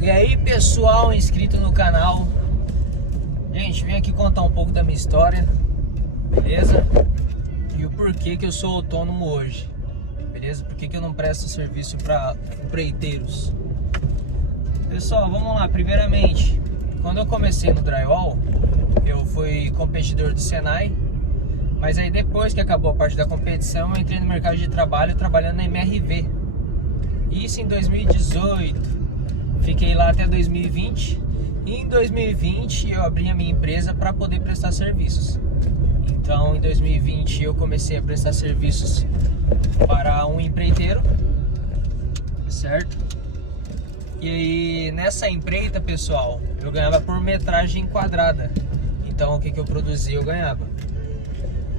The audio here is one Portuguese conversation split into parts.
E aí, pessoal inscrito no canal, gente, vim aqui contar um pouco da minha história, beleza? E o porquê que eu sou autônomo hoje, beleza? Por que eu não presto serviço para empreiteiros? Pessoal, vamos lá. Primeiramente, quando eu comecei no drywall, eu fui competidor do Senai, mas aí depois que acabou a parte da competição, eu entrei no mercado de trabalho trabalhando na MRV. Isso em 2018. Fiquei lá até 2020 e em 2020 eu abri a minha empresa para poder prestar serviços. Então em 2020 eu comecei a prestar serviços para um empreiteiro, certo? E aí nessa empreita, pessoal, eu ganhava por metragem quadrada. Então o que eu produzia eu ganhava.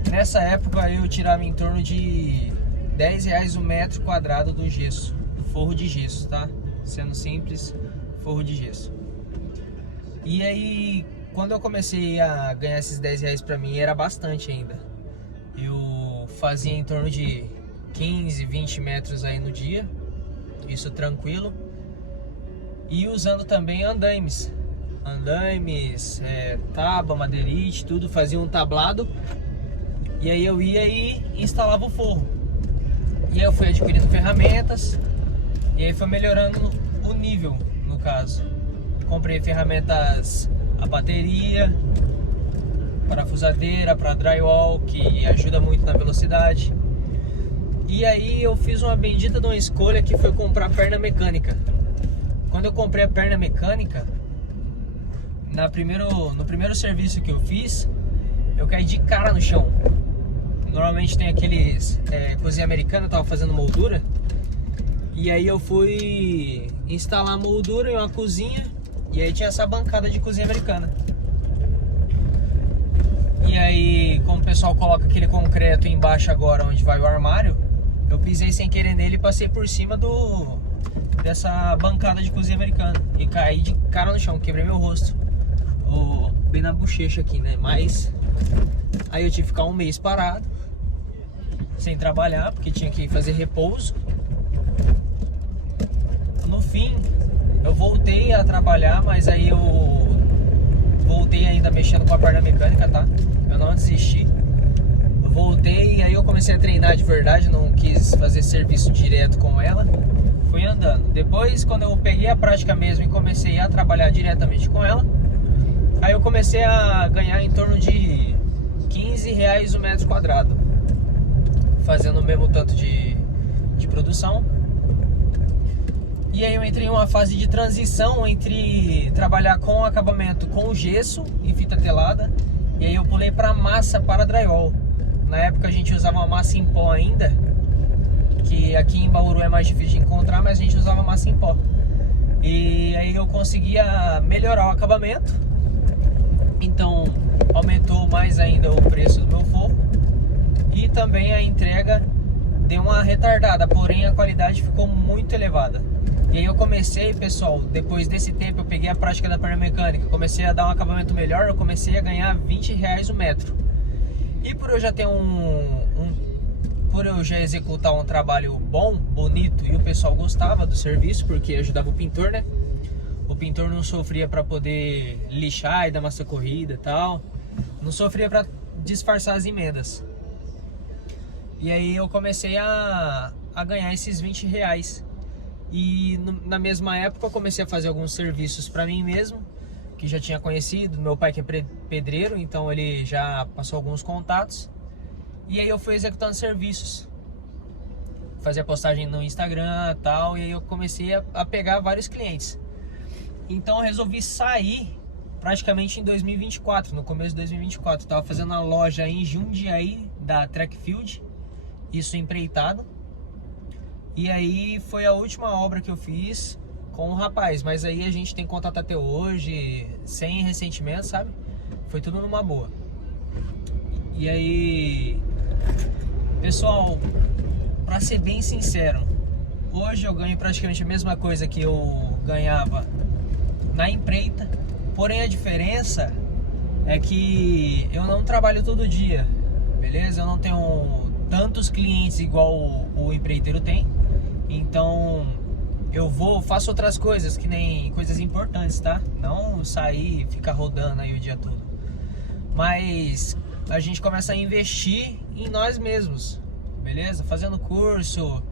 Nessa época eu tirava em torno de R$10 o metro quadrado do gesso, do forro de gesso, tá? Sendo simples, forro de gesso. E aí, quando eu comecei a ganhar esses R$10 pra mim, era bastante ainda. Eu fazia em torno de 15, 20 metros aí no dia, isso tranquilo. E usando também andaimes, tábua, madeirite, tudo, fazia um tablado. E aí eu ia e instalava o forro. E aí eu fui adquirindo ferramentas. E aí foi melhorando o nível, no caso. Comprei ferramentas, a bateria, parafusadeira para drywall, que ajuda muito na velocidade. E aí eu fiz uma bendita de uma escolha que foi comprar perna mecânica. Quando eu comprei a perna mecânica, no primeiro serviço que eu fiz, eu caí de cara no chão. Normalmente tem aqueles cozinha americana, eu tava fazendo moldura. E aí eu fui instalar a moldura em uma cozinha. E aí tinha essa bancada de cozinha americana. E aí, como o pessoal coloca aquele concreto embaixo agora onde vai o armário, eu pisei sem querer nele e passei por cima dessa bancada de cozinha americana. E caí de cara no chão, quebrei meu rosto, bem na bochecha aqui, né? Mas aí eu tive que ficar um mês parado, sem trabalhar, porque tinha que fazer repouso. No fim, eu voltei a trabalhar, mas aí eu voltei ainda mexendo com a perna mecânica, tá? Eu não desisti. Eu voltei e aí eu comecei a treinar de verdade, não quis fazer serviço direto com ela. Fui andando. Depois, quando eu peguei a prática mesmo e comecei a trabalhar diretamente com ela, aí eu comecei a ganhar em torno de R$15 o metro quadrado, fazendo o mesmo tanto de produção. E aí eu entrei em uma fase de transição entre trabalhar com acabamento com gesso e fita telada. E aí eu pulei para massa para drywall. Na época a gente usava uma massa em pó ainda, que aqui em Bauru é mais difícil de encontrar, mas a gente usava massa em pó. E aí eu conseguia melhorar o acabamento. Então aumentou mais ainda o preço do meu forro. E também a entrega deu uma retardada, porém a qualidade ficou muito elevada. E aí eu comecei, pessoal, depois desse tempo eu peguei a prática da perna mecânica, comecei a dar um acabamento melhor, eu comecei a ganhar R$20 o metro. E por eu já ter por eu já executar um trabalho bom, bonito, e o pessoal gostava do serviço, porque ajudava o pintor, né? O pintor não sofria para poder lixar e dar uma socorrida e tal, não sofria para disfarçar as emendas. E aí eu comecei a ganhar esses R$20. E na mesma época eu comecei a fazer alguns serviços para mim mesmo, que já tinha conhecido, meu pai que é pedreiro, então ele já passou alguns contatos. E aí eu fui executando serviços, fazia postagem no Instagram e tal, e aí eu comecei a pegar vários clientes. Então eu resolvi sair praticamente em 2024, no começo de 2024. Eu tava fazendo uma loja em Jundiaí da Trackfield, isso empreitado. E aí foi a última obra que eu fiz com o rapaz, mas aí a gente tem contato até hoje, sem ressentimento, sabe? Foi tudo numa boa. E aí, pessoal, pra ser bem sincero, hoje eu ganho praticamente a mesma coisa que eu ganhava na empreita, porém a diferença é que eu não trabalho todo dia, beleza? Eu não tenho tantos clientes igual o empreiteiro tem, então faço outras coisas, que nem coisas importantes, tá? Não sair e ficar rodando aí o dia todo. Mas a gente começa a investir em nós mesmos, beleza? Fazendo curso,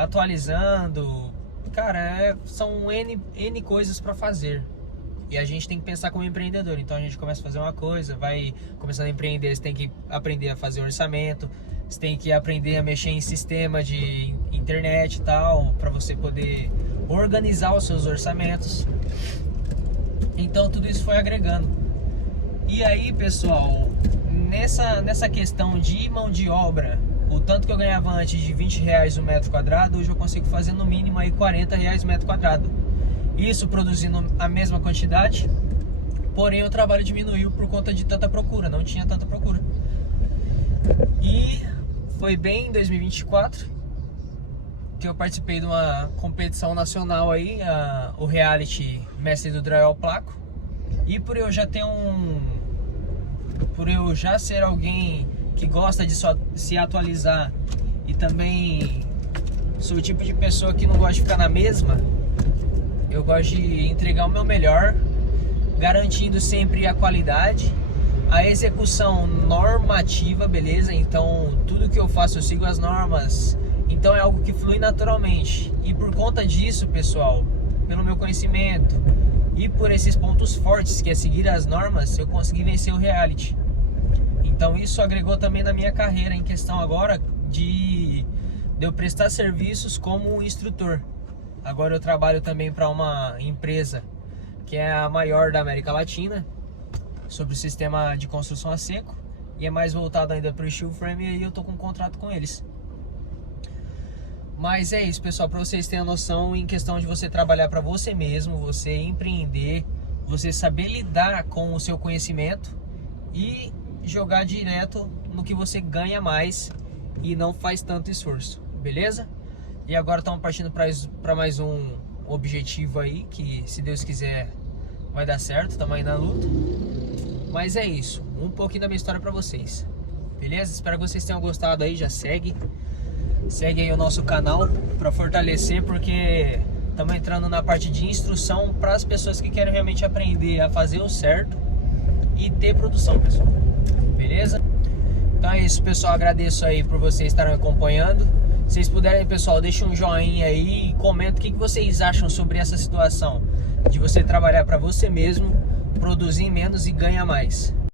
atualizando. Cara, são N coisas pra fazer. E a gente tem que pensar como empreendedor. Então a gente começa a fazer uma coisa, vai começando a empreender, você tem que aprender a fazer orçamento, você tem que aprender a mexer em sistema de internet e tal, para você poder organizar os seus orçamentos. Então tudo isso foi agregando. E aí, pessoal, nessa questão de mão de obra, o tanto que eu ganhava antes de R$20 o metro quadrado, hoje eu consigo fazer no mínimo aí R$40 o metro quadrado. Isso produzindo a mesma quantidade, porém o trabalho diminuiu por conta de tanta procura, não tinha tanta procura. E foi bem em 2024 que eu participei de uma competição nacional aí, o reality Mestre do Drywall Placo. E por eu já ser alguém que gosta de se atualizar e também sou o tipo de pessoa que não gosta de ficar na mesma, eu gosto de entregar o meu melhor, garantindo sempre a qualidade, a execução normativa, beleza? Então tudo que eu faço eu sigo as normas, então é algo que flui naturalmente. E por conta disso, pessoal, pelo meu conhecimento e por esses pontos fortes que é seguir as normas, eu consegui vencer o reality. Então isso agregou também na minha carreira em questão agora de eu prestar serviços como instrutor. Agora eu trabalho também para uma empresa que é a maior da América Latina, sobre o sistema de construção a seco, e é mais voltado ainda para o steel frame, e aí eu tô com um contrato com eles. Mas é isso, pessoal, para vocês terem a noção em questão de você trabalhar para você mesmo, você empreender, você saber lidar com o seu conhecimento e jogar direto no que você ganha mais e não faz tanto esforço, beleza? E agora estamos partindo para mais um objetivo aí, que se Deus quiser vai dar certo, estamos aí na luta. Mas é isso, um pouquinho da minha história para vocês, beleza? Espero que vocês tenham gostado aí, já segue aí o nosso canal para fortalecer, porque estamos entrando na parte de instrução para as pessoas que querem realmente aprender a fazer o certo e ter produção, pessoal, beleza? Então é isso, pessoal, agradeço aí por vocês estarem acompanhando. Se vocês puderem, pessoal, deixa um joinha aí e comenta o que vocês acham sobre essa situação de você trabalhar para você mesmo, produzir menos e ganhar mais.